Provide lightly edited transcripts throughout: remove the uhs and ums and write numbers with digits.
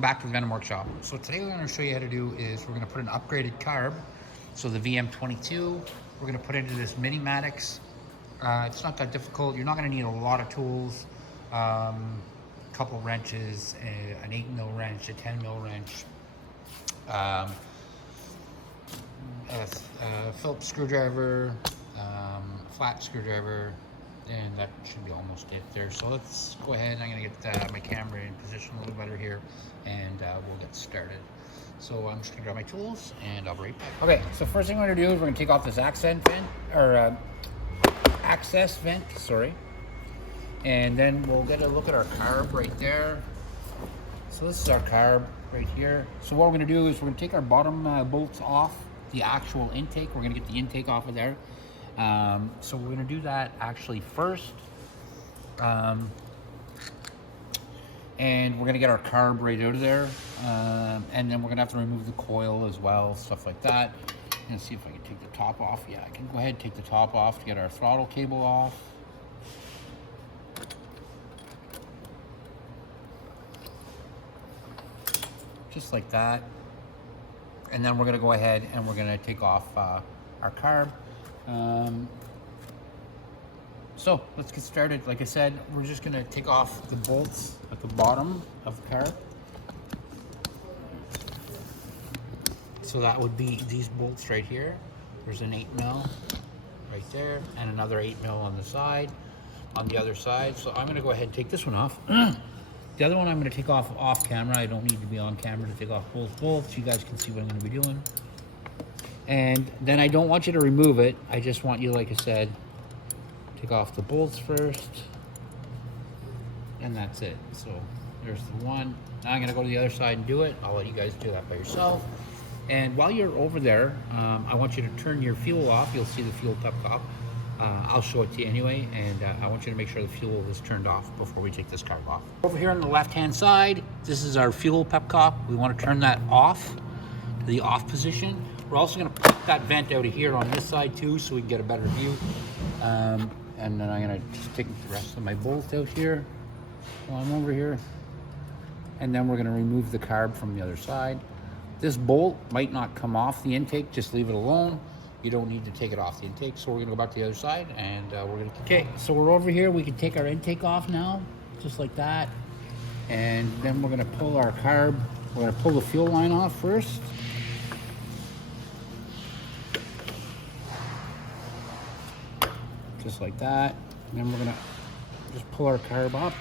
Back to the Venom Workshop. So today we're going to show you how to do is we're going to put an upgraded carb. So the VM22, we're going to put into this Mini Madix. It's not that difficult. You're not going to need a lot of tools. Couple wrenches, an 8mm wrench, a 10mm wrench, a Phillips screwdriver, flat screwdriver, and that should be almost it there. So let's go ahead. I'm going to get my camera in position a little better here, and we'll get started. So I'm just going to grab my tools, and I'll be right back. Okay, so first thing we're going to do is we're going to take off this access vent, sorry. And then we'll get a look at our carb right there. So this is our carb right here. So what we're going to do is we're going to take our bottom bolts off the actual intake. We're going to get the intake off of there. So we're going to do that actually first. And we're going to get our carb right out of there. And then we're going to have to remove the coil as well, stuff like that. And see if I can take the top off. Yeah, I can go ahead and take the top off to get our throttle cable off. Just like that. And then we're going to go ahead and we're going to take off our carb. So let's get started. Like I said, we're just going to take off the bolts at the bottom of the carb. So that would be these bolts right here. There's an 8mm right there and another 8mm on the side, on the other side. So I'm going to go ahead and take this one off. The other one I'm going to take off camera. I don't need to be on camera to take off both bolts. You guys can see what I'm going to be doing. And then I don't want you to remove it. I just want you, like I said, take off the bolts first. And that's it. So there's the one. Now I'm going to go to the other side and do it. I'll let you guys do that by yourself. And while you're over there, I want you to turn your fuel off. You'll see the fuel top off. I'll show it to you anyway, and I want you to make sure the fuel is turned off before we take this carb off. Over here on the left-hand side, this is our fuel pepcock. We want to turn that off to the off position. We're also going to put that vent out of here on this side too, so we can get a better view. And then I'm going to just take the rest of my bolt out here while I'm over here. And then we're going to remove the carb from the other side. This bolt might not come off the intake, just leave it alone. You don't need to take it off the intake. So we're gonna go back to the other side and we're gonna keep going. Okay, so we're over here. We can take our intake off now, just like that. And then we're gonna pull our carb. We're gonna pull the fuel line off first. Just like that. And then we're gonna just pull our carb up.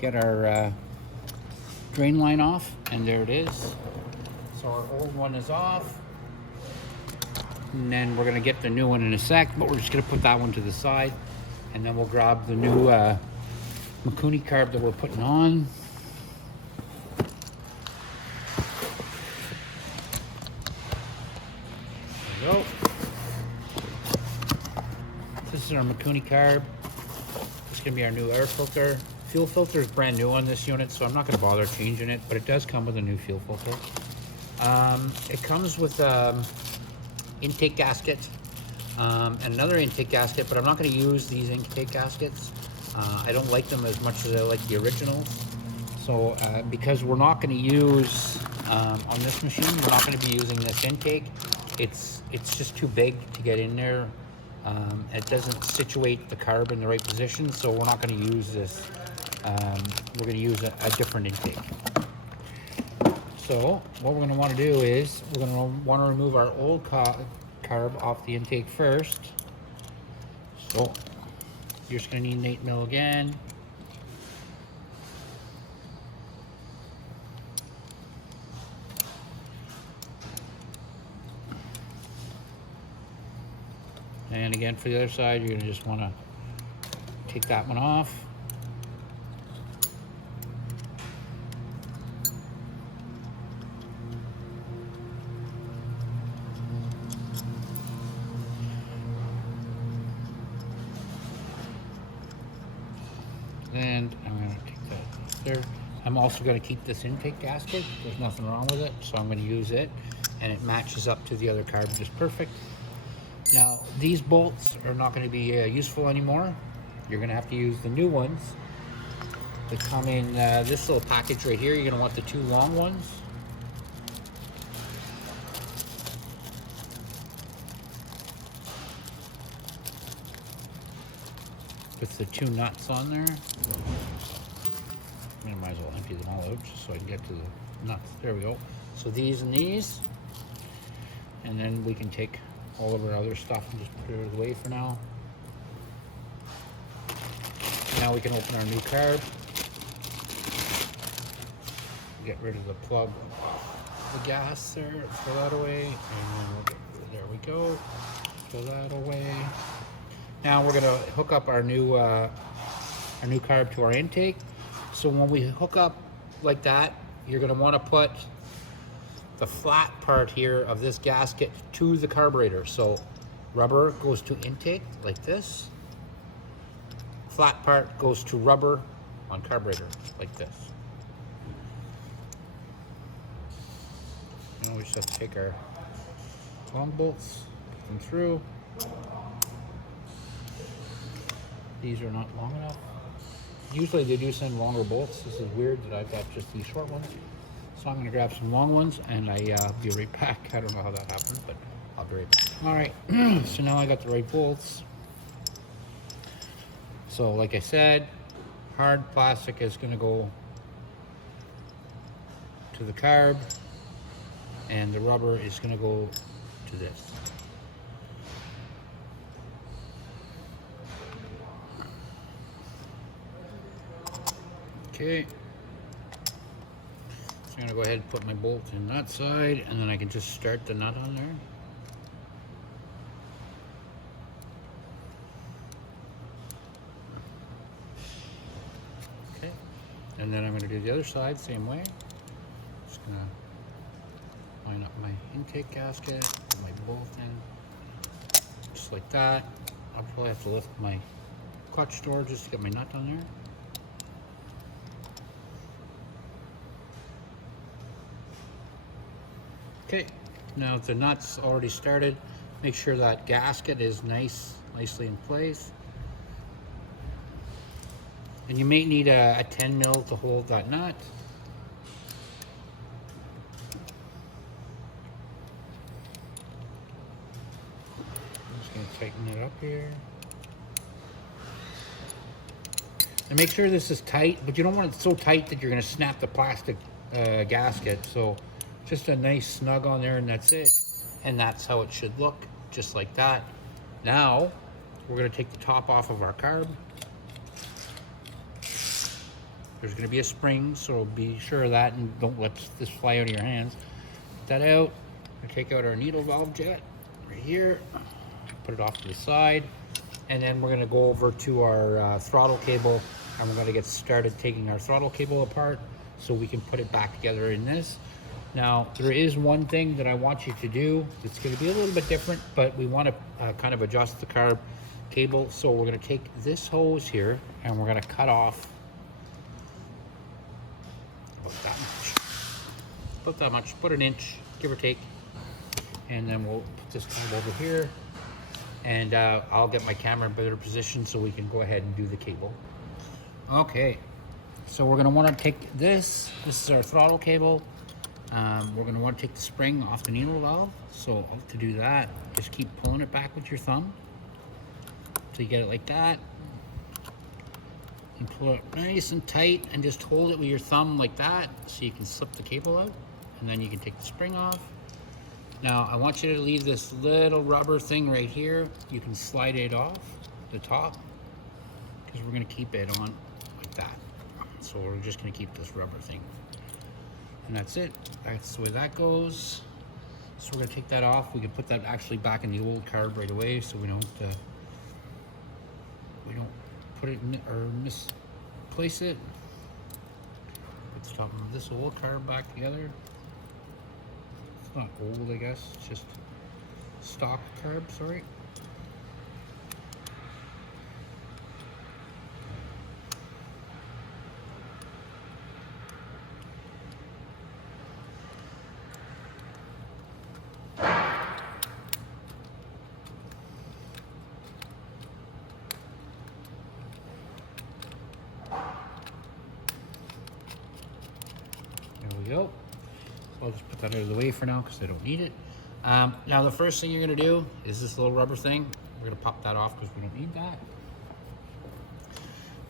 Get our drain line off, and there it is. So our old one is off. And then we're gonna get the new one in a sec, but we're just gonna put that one to the side, and then we'll grab the new Mikuni carb that we're putting on. There we go. This is our Mikuni carb. This is gonna be our new air filter. Fuel filter is brand new on this unit, so I'm not gonna bother changing it, but it does come with a new fuel filter. It comes with intake gasket and another intake gasket, but I'm not going to use these intake gaskets. I don't like them as much as I like the originals. So because we're not going to use on this machine, we're not going to be using this intake. It's just too big to get in there. It doesn't situate the carb in the right position, so we're not going to use this. We're going to use a different intake. So what we're going to want to do is we're going to want to remove our old carb off the intake first. So you're just going to need an 8mm again. And again for the other side, you're going to just want to take that one off. And I'm going to take that there. I'm also going to keep this intake gasket. There's nothing wrong with it, so I'm going to use it. And it matches up to the other carb just perfect. Now, these bolts are not going to be useful anymore. You're going to have to use the new ones. They come in this little package right here. You're going to want the 2 long ones. With the 2 nuts on there. I might as well empty them all out just so I can get to the nuts. There we go. So these and these. And then we can take all of our other stuff and just put it out of the way for now. Now we can open our new carb. Get rid of the plug, the gas there, throw that away, and then we'll get, there we go, throw that away. Now we're gonna hook up our new carb to our intake. So when we hook up like that, you're gonna wanna put the flat part here of this gasket to the carburetor. So rubber goes to intake like this. Flat part goes to rubber on carburetor like this. Now we just have to take our long bolts, put them through. These are not long enough. Usually they do send longer bolts. This is weird that I've got just these short ones. So I'm going to grab some long ones and I'll be right back. I don't know how that happened, but I'll be right back. All right, so now I got the right bolts. So like I said, hard plastic is going to go to the carb and the rubber is going to go to this. Okay. So I'm going to go ahead and put my bolt in that side and then I can just start the nut on there. Okay. And then I'm going to do the other side same way. Just going to line up my intake gasket, put my bolt in, just like that. I'll probably have to lift my clutch door just to get my nut on there. Okay, now the nut's already started. Make sure that gasket is nicely in place. And you may need a 10 mil to hold that nut. I'm just going to tighten it up here. And make sure this is tight, but you don't want it so tight that you're going to snap the plastic gasket. So just a nice snug on there and that's it. And that's how it should look, just like that. Now, we're going to take the top off of our carb. There's going to be a spring, so be sure of that and don't let this fly out of your hands. Get that out. We're going to take out our needle valve jet right here. Put it off to the side. And then we're going to go over to our throttle cable and we're going to get started taking our throttle cable apart so we can put it back together in this. Now, there is one thing that I want you to do. It's going to be a little bit different, but we want to kind of adjust the carb cable. So we're going to take this hose here and we're going to cut off about that much. About that much, put an inch, give or take. And then we'll put this carb over here. And I'll get my camera in better position so we can go ahead and do the cable. Okay, so we're going to want to take this. This is our throttle cable. We're going to want to take the spring off the needle valve. So to do that, just keep pulling it back with your thumb until you get it like that. And pull it nice and tight and just hold it with your thumb like that so you can slip the cable out. And then you can take the spring off. Now I want you to leave this little rubber thing right here. You can slide it off the top because we're going to keep it on like that. So we're just going to keep this rubber thing. And that's it. That's the way that goes. So we're going to take that off. We can put that actually back in the old carb right away so we don't put it in or misplace it. Put the top of this old carb back together. It's not old, I guess. It's just stock carb, sorry. we go. So I'll just put that out of the way for now because I don't need it. Now the first thing you're gonna do is this little rubber thing. We're gonna pop that off because we don't need that.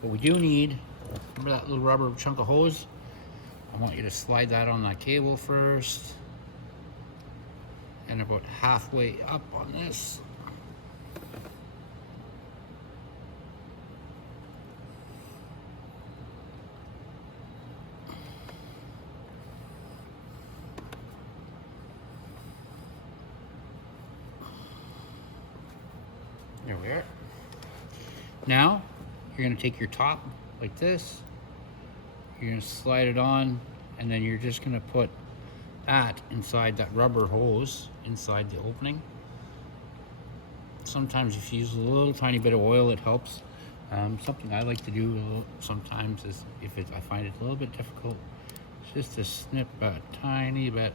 But we do need, remember that little rubber chunk of hose? I want you to slide that on that cable first. And about halfway up on this. There we are. Now, you're going to take your top like this. You're going to slide it on, and then you're just going to put that inside that rubber hose, inside the opening. Sometimes if you use a little tiny bit of oil, it helps. Something I like to do sometimes is, if I find it a little bit difficult, is just to snip a tiny bit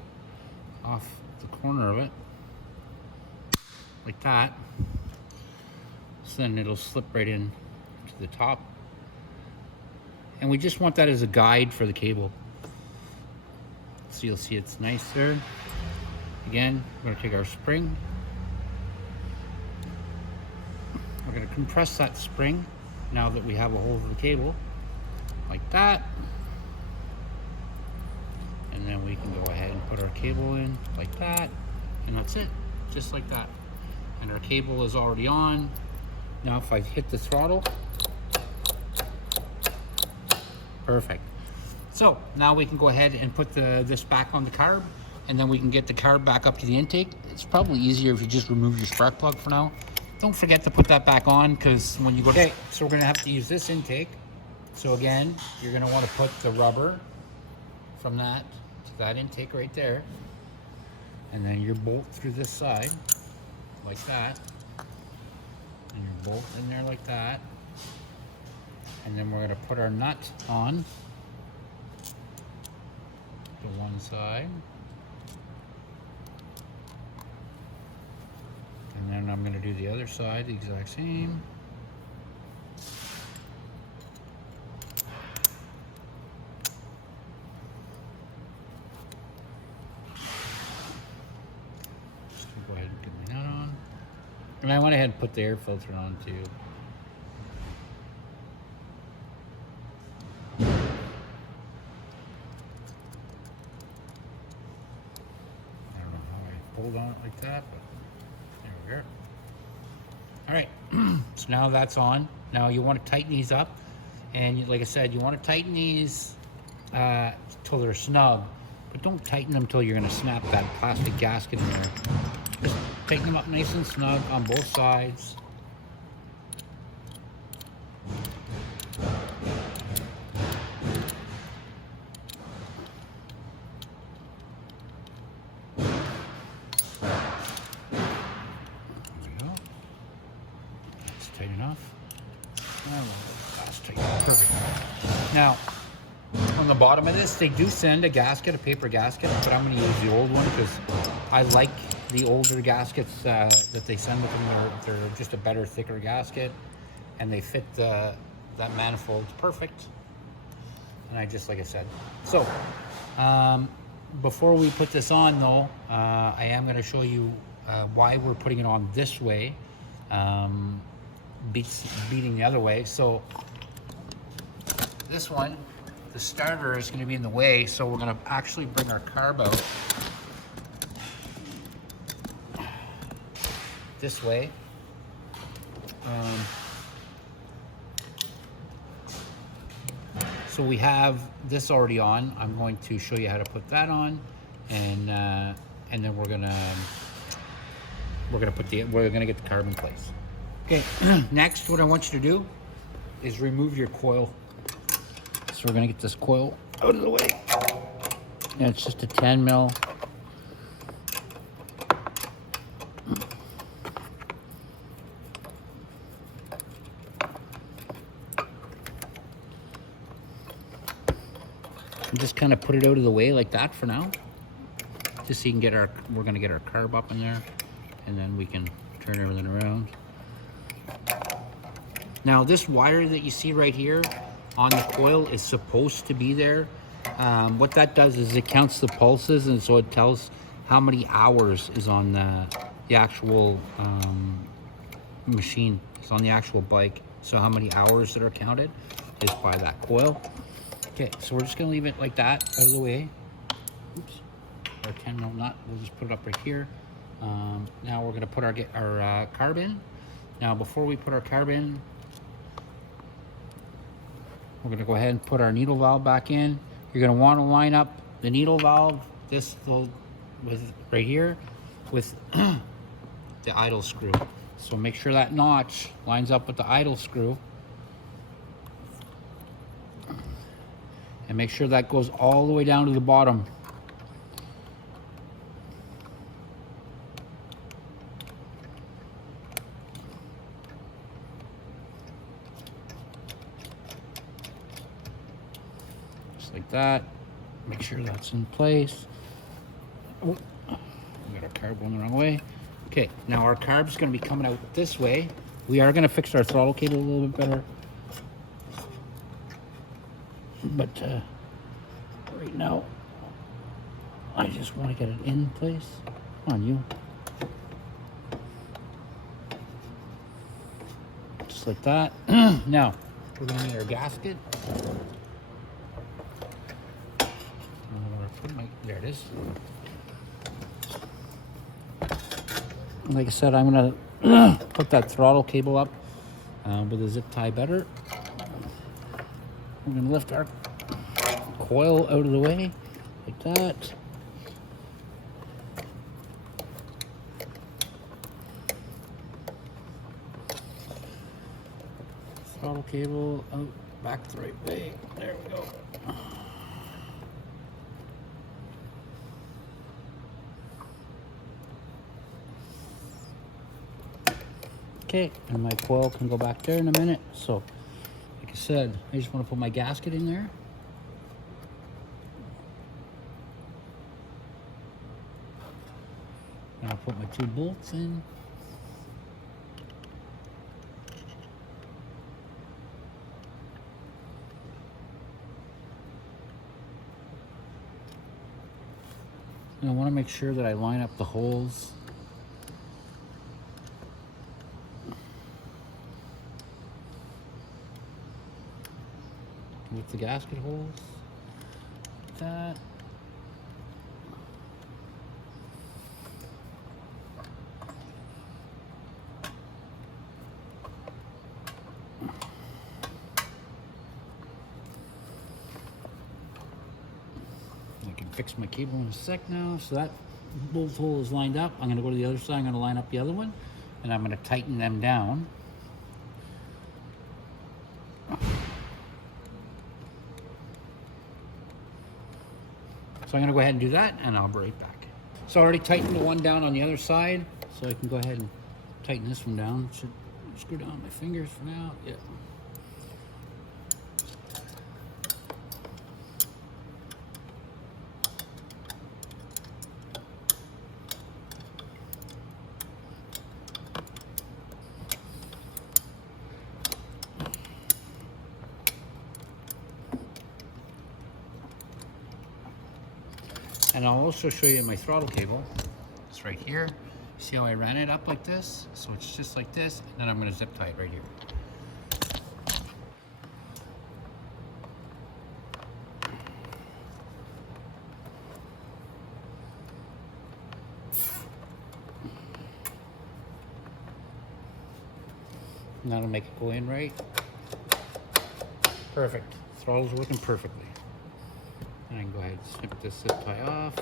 off the corner of it, like that. So then it'll slip right in to the top. And we just want that as a guide for the cable. So you'll see it's nice there. Again, we're going to take our spring. We're going to compress that spring now that we have a hold of the cable, like that. And then we can go ahead and put our cable in like that. And that's it, just like that. And our cable is already on. Now if I hit the throttle, perfect. So now we can go ahead and put this back on the carb, and then we can get the carb back up to the intake. It's probably easier if you just remove your spark plug for now. Don't forget to put that back on, because when you go to... Okay, so we're gonna have to use this intake. So again, you're gonna wanna put the rubber from that to that intake right there. And then your bolt through this side, like that. And your bolt in there like that. And then we're gonna put our nut on to one side. And then I'm gonna do the other side the exact same. Just go ahead and get my nut on. And I went ahead and put the air filter on too. Hold on it like that, but there we are. All right, so now that's on. Now you want to tighten these up, and like I said, you want to tighten these till they're snug, but don't tighten them till you're going to snap that plastic gasket in there. Just tighten them up nice and snug on both sides. Tight enough. That's tight. Perfect. Now, on the bottom of this, they do send a gasket, a paper gasket, but I'm going to use the old one because I like the older gaskets that they send with them. They're just a better, thicker gasket, and they fit that manifold perfect. And I just, like I said. So, before we put this on, though, I am going to show you why we're putting it on this way. Beating the other way. So this one, the starter is going to be in the way, so we're going to actually bring our carb out this way. So we have this already on. I'm going to show you how to put that on, and then we're gonna get the carb in place. Okay, next what I want you to do is remove your coil. So we're gonna get this coil out of the way. And it's just a 10 mil. And just kind of put it out of the way like that for now. Just so you can get we're gonna get our carb up in there, and then we can turn everything around. Now this wire that you see right here on the coil is supposed to be there What that does is it counts the pulses, and so it tells how many hours is on the actual machine. It's on the actual bike. So how many hours that are counted is by that coil. Okay, so we're just gonna leave it like that out of the way. Oops, our 10 mil nut, we'll just put it up right here. Now we're gonna put our carb in. Now before we put our carb in, we're gonna go ahead and put our needle valve back in. You're gonna wanna line up the needle valve, this little, with right here, with the idle screw. So make sure that notch lines up with the idle screw. And make sure that goes all the way down to the bottom. Just like that. Make sure that's in place. Oh, we got our carb going the wrong way. Okay, now our carb's gonna be coming out this way. We are gonna fix our throttle cable a little bit better. But right now, I just want to get it in place. Come on, you. Just like that. Now, we're gonna need our gasket. There it is. Like I said, I'm gonna put that throttle cable up with a zip tie better. We're gonna lift our coil out of the way, like that. Throttle cable out, back the right way. There we go. Okay, and my coil can go back there in a minute. So, like I said, I just want to put my gasket in there. And I'll put my 2 bolts in. And I want to make sure that I line up the holes. With the gasket holes, like that. I can fix my cable in a sec now. So that bolt hole is lined up. I'm going to go to the other side. I'm going to line up the other one, and I'm going to tighten them down. So I'm gonna go ahead and do that, and I'll be right back. So I already tightened the one down on the other side, so I can go ahead and tighten this one down. Should screw down my fingers for now. Yeah. And I'll also show you my throttle cable. It's right here. See how I ran it up like this? So it's just like this, and then I'm gonna zip tie it right here. And that'll make it go in right. Perfect. Throttle's working perfectly. And I can go ahead and snip this zip tie off.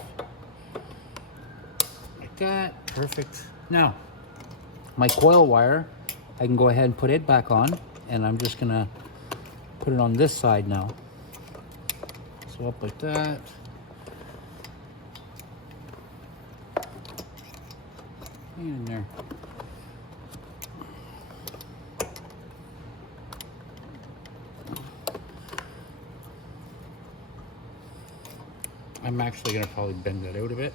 Like that. Perfect. Now, my coil wire, I can go ahead and put it back on, and I'm just gonna put it on this side now. So up like that. And in there. I'm actually going to probably bend that out a bit.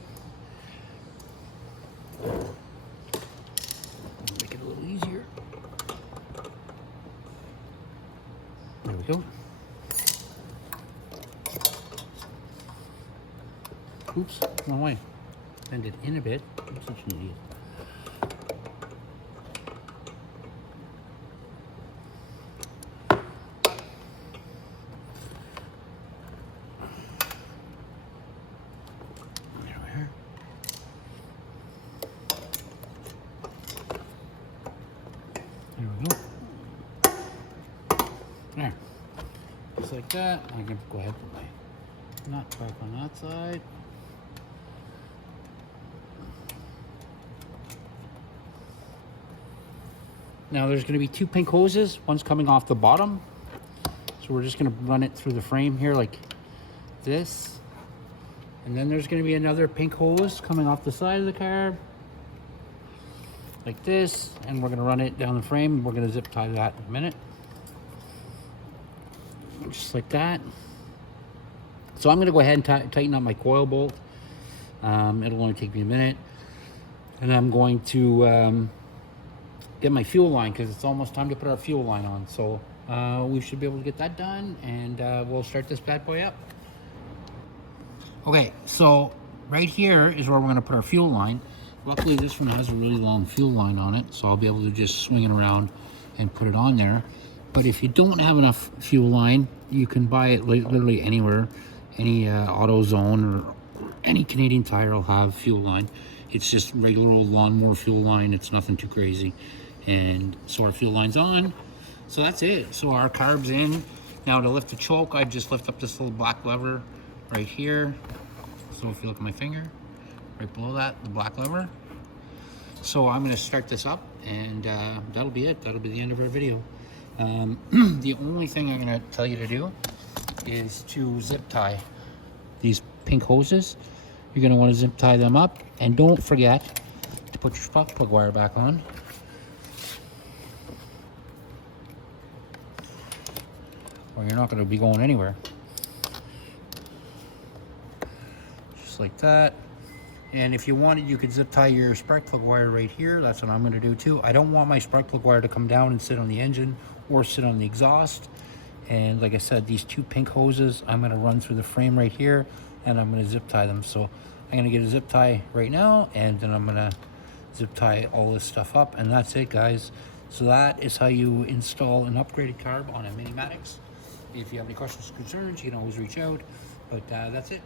Make it a little easier. There we go. Oops, wrong way. Bend it in a bit. I'm such an idiot. There we go. There. Just like that. I can go ahead and put my nut back on that side. Now there's going to be two pink hoses. One's coming off the bottom. So we're just going to run it through the frame here like this. And then there's going to be another pink hose coming off the side of the carb. Like this. And we're going to run it down the frame. We're going to zip tie that in a minute. Just like that. So I'm going to go ahead and tighten up my coil bolt. It'll only take me a minute. And I'm going to get my fuel line because it's almost time to put our fuel line on. So we should be able to get that done, and we'll start this bad boy up. Okay, so right here is where we're going to put our fuel line. Luckily this one has a really long fuel line on it, so I'll be able to just swing it around and put it on there. But if you don't have enough fuel line, you can buy it literally anywhere. Any AutoZone or any Canadian Tire will have fuel line. It's just regular old lawnmower fuel line. It's nothing too crazy. And so our fuel line's on. So that's it. So our carb's in. Now to lift the choke, I just lift up this little black lever right here. So if you look at my finger, right below that, the black lever. So I'm going to start this up, and that'll be it. That'll be the end of our video. The only thing I'm going to tell you to do is to zip tie these pink hoses. You're going to want to zip tie them up, and don't forget to put your spark plug wire back on. Or you're not going to be going anywhere. Just like that. And if you wanted, you could zip tie your spark plug wire right here. That's what I'm going to do too. I don't want my spark plug wire to come down and sit on the engine or sit on the exhaust. And like I said, these two pink hoses, I'm going to run through the frame right here, and I'm going to zip tie them. So I'm going to get a zip tie right now, and then I'm going to zip tie all this stuff up, and that's it, guys. So that is how you install an upgraded carb on a Mini Madix. If you have any questions or concerns, you can always reach out. But that's it.